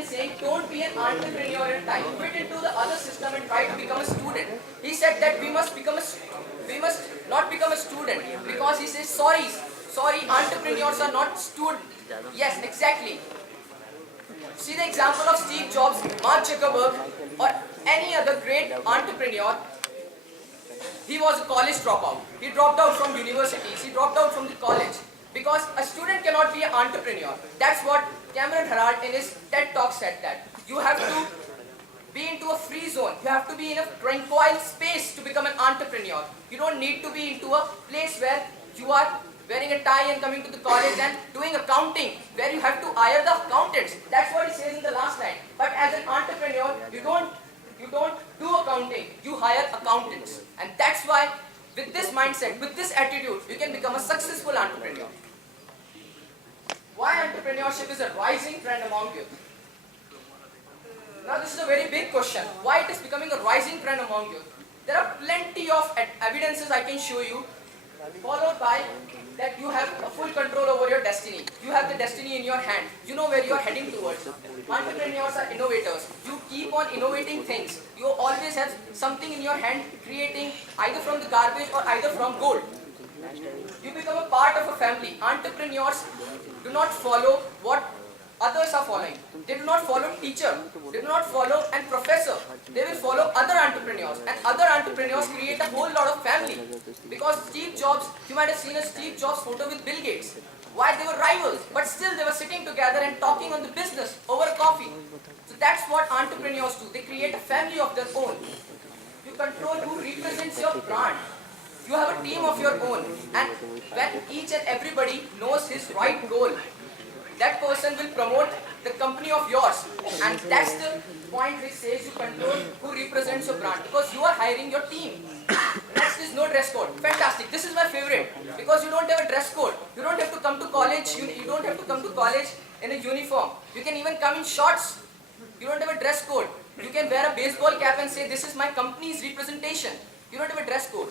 and saying, don't be an entrepreneurial type. Fit into the other system and try to become a student. He said that we must not become a student because he says, sorry, entrepreneurs are not students. Yes, exactly. See the example of Steve Jobs, Mark Zuckerberg, or any other great entrepreneur. He was a college dropout. He dropped out from universities. He dropped out from the college. Because a student cannot be an entrepreneur. That's what Cameron Herald in his TED Talk said that. You have to be into a free zone. You have to be in a tranquil space to become an entrepreneur. You don't need to be into a place where you are wearing a tie and coming to the college and doing accounting, where you have to hire the accountants. That's what he says in the last line. But as an entrepreneur, you don't do accounting, you hire accountants. And that's why, with this mindset, with this attitude, you can become a successful entrepreneur. Why entrepreneurship is a rising trend among youth? Now this is a very big question. Why it is becoming a rising trend among youth? There are plenty of evidences I can show you, followed by that you have a full control over your destiny. You have the destiny in your hand. You know where you are heading towards. Entrepreneurs are innovators. You keep on innovating things. You always have something in your hand, creating either from the garbage or either from gold. You become a part of a family. Entrepreneurs do not follow what others are following. They do not follow teacher. They do not follow and professor. They will follow other entrepreneurs. And other entrepreneurs create a whole lot of family. Because Steve Jobs, you might have seen a Steve Jobs photo with Bill Gates. Why? They were rivals, but still they were sitting together and talking on the business over coffee. So that's what entrepreneurs do. They create a family of their own. You control who represents your brand. You have a team of your own. And when each and everybody knows his right goal, that person will promote the company of yours. And that's the point which says you control who represents your brand. Because you are hiring your team. Next is no dress code. Fantastic. This is my favorite. Because you don't have a dress code. You don't have to come to college. You don't have to come to college in a uniform. You can even come in shorts. You don't have a dress code. You can wear a baseball cap and say, this is my company's representation. You don't have a dress code.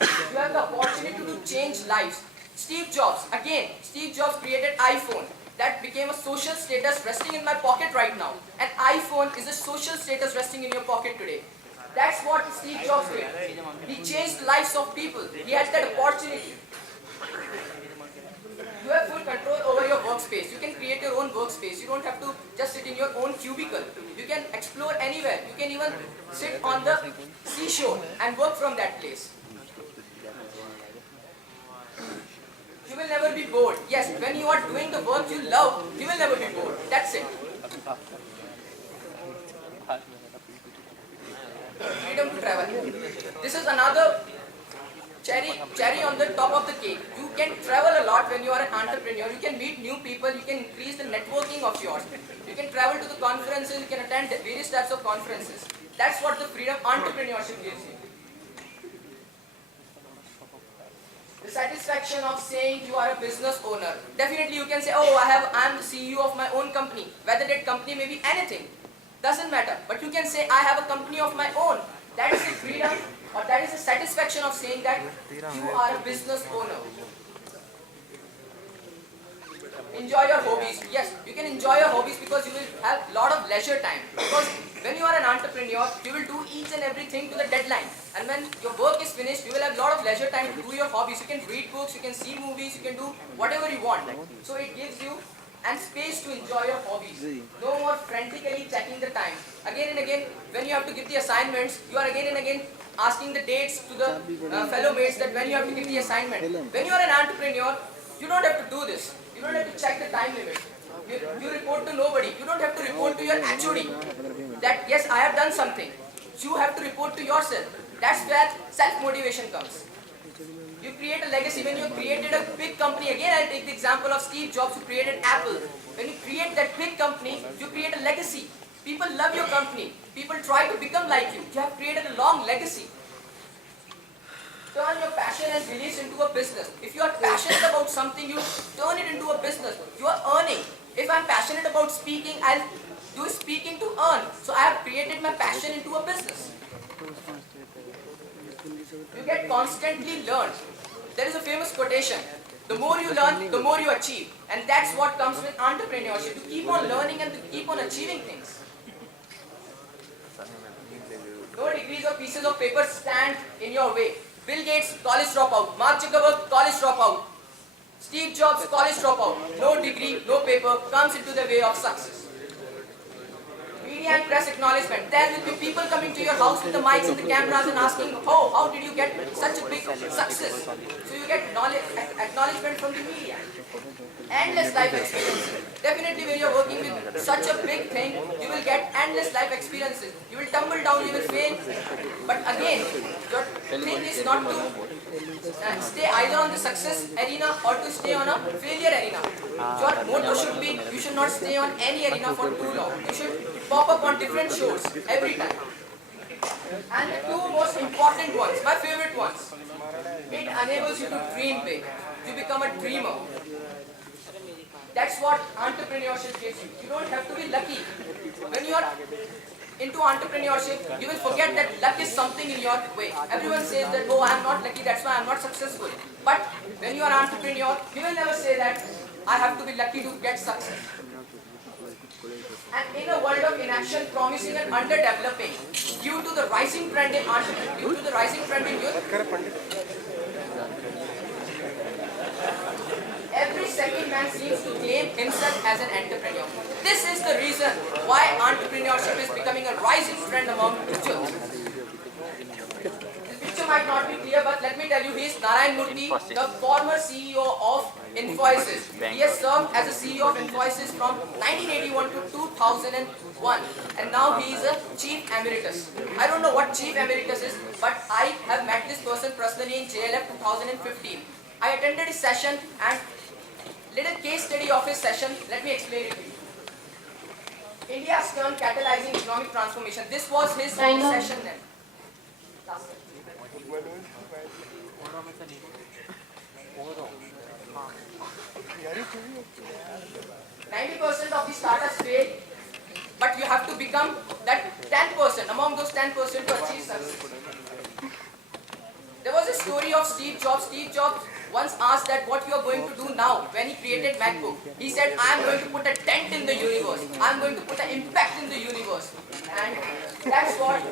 You have the opportunity to change lives. Steve Jobs created iPhone. That became a social status resting in my pocket right now. An iPhone is a social status resting in your pocket today. That's what Steve Jobs did. He changed the lives of people. He had that opportunity. You have full control over your workspace. You can create your own workspace. You don't have to just sit in your own cubicle. You can explore anywhere. You can even sit on the seashore and work from that place. You will never be bored. Yes, when you are doing the work you love, you will never be bored. That's it. Freedom to travel. This is another cherry on the top of the cake. You can travel a lot when you are an entrepreneur. You can meet new people. You can increase the networking of yours. You can travel to the conferences. You can attend various types of conferences. That's what the freedom entrepreneurship gives you. The satisfaction of saying you are a business owner. Definitely you can say, oh, I am the CEO of my own company. Whether that company may be anything, doesn't matter. But you can say, I have a company of my own. That is the freedom, or that is the satisfaction of saying that you are a business owner. Enjoy your hobbies. Yes, you can enjoy your hobbies because you will have a lot of leisure time. Because when you are an entrepreneur, you will do each and everything to the deadline. And when your work is finished, you will have a lot of leisure time to do your hobbies. You can read books, you can see movies, you can do whatever you want. So it gives you and space to enjoy your hobbies. No more frantically checking the time. Again and again, when you have to give the assignments, you are again and again asking the dates to the fellow mates that when you have to give the assignment. When you are an entrepreneur, you don't have to do this. You don't have to check the time limit. You report to nobody. You don't have to report to your HOD that yes, I have done something. You have to report to yourself. That's where self-motivation comes. You create a legacy. When you created a big company, again I'll take the example of Steve Jobs who created Apple. When you create that big company, you create a legacy. People love your company. People try to become like you. You have created a long legacy. Turn your passion and beliefs into a business. If you are passionate about something, you turn it into a business. You are earning. If I'm passionate about speaking, I'll do speaking to earn. So I have created my passion into a business. You get constantly learned. There is a famous quotation. The more you learn, the more you achieve. And that's what comes with entrepreneurship, to keep on learning and to keep on achieving things. No degrees or pieces of paper stand in your way. Bill Gates, college dropout. Mark Zuckerberg, college dropout. Steve Jobs, college dropout. No degree, no paper comes into the way of success. Media and press acknowledgement. There will be people coming to your house with the mics and the cameras and asking, oh, how did you get such a big success? So you get acknowledgement from the media. Endless life experiences. Definitely when you're working with such a big thing, you will get endless life experiences. You will tumble down, you will fail. But again, your thing is not to stay either on the success arena or to stay on a failure arena. Your motto should be, you should not stay on any arena for too long. You should pop up on different shows every time. And the two most important ones, my favorite ones, it enables you to dream big. You become a dreamer. That's what entrepreneurship gives you. You don't have to be lucky. When you are into entrepreneurship, you will forget that luck is something in your way. Everyone says that, oh, I am not lucky, that's why I am not successful. But when you are an entrepreneur, you will never say that, I have to be lucky to get success. And in a world of inaction, promising and underdeveloping, due to the rising trend in entrepreneurship, due to the rising trend in youth, every second man seems to claim himself as an entrepreneur. This is the reason why entrepreneurship is becoming a rising trend among youth. This picture might not be clear, but let me tell you, he is Narayan Murthy, the former CEO of Infosys. He has served as a CEO of Infosys from 1981 to 2001, and now he is a Chief Emeritus. I don't know what Chief Emeritus is, but I have met this person personally in JLF 2015. I attended his session and little case study of his session. Let me explain it to you. India's turn catalyzing economic transformation. This was his session then. Last year. 90% of the startups fail, but you have to become that 10% among those 10% to achieve success. There was a story of Steve Jobs. Steve Jobs once asked that what you are going to do now when he created MacBook. He said, I am going to put a dent in the universe. I am going to put an impact in the universe. And that's what